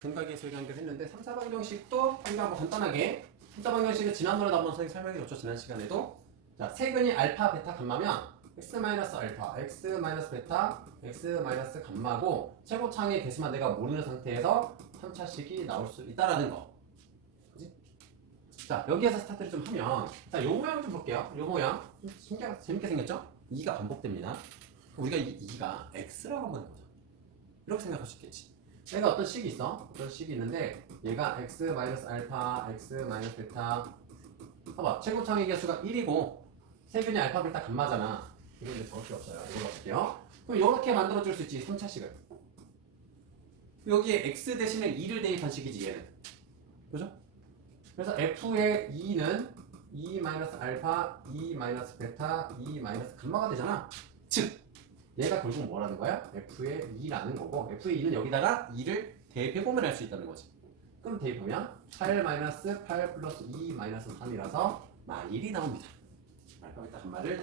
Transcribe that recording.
근각에서 연결했는데 3, 4방정식도 우리가 한번 간단하게 3, 4방정식은 지난번에도 한번 선생님 설명해줬죠 지난 시간에도. 자 세근이 알파 베타 감마면 x 마이너스 알파 x 마이너스 베타 x 마이너스 감마고 최고 창의 개수만 내가 모르는 상태에서 3차식이 나올 수 있다라는 거. 그지? 자 여기에서 스타트를 좀 하면 자요 모양 좀 볼게요. 요 모양. 좀 신기하게 재밌게 생겼죠? 2가 반복됩니다. 우리가 이 2가 x라고 한번 해보자. 이렇게 생각할 수 있겠지 얘가 어떤 식이 있어? 어떤 식이 있는데 얘가 x 마이너스 알파 x 마이너스 베타. 봐봐 최고창의 개수가 1이고 세균이 알파 베타 감마잖아. 이거 이제 필요 없어요. 이걸로 볼게요. 그럼 이렇게 만들어 줄 수 있지 3차식을. 여기에 x 대신에 2를 대입한 식이지 얘는. 그죠? 그래서 f의 2는 2 마이너스 알파 2 마이너스 베타 2 마이너스 감마가 되잖아. 즉 얘가 결국 뭐라는 거야? f의 2라는 거고 f의 2는 여기다가 2를 대입해 보면 알수 있다는 거지. 그럼 대입하면 8 마이너스 8 플러스 2 마이너스 3이라서 마 1이 나옵니다. 알파 베타 감마를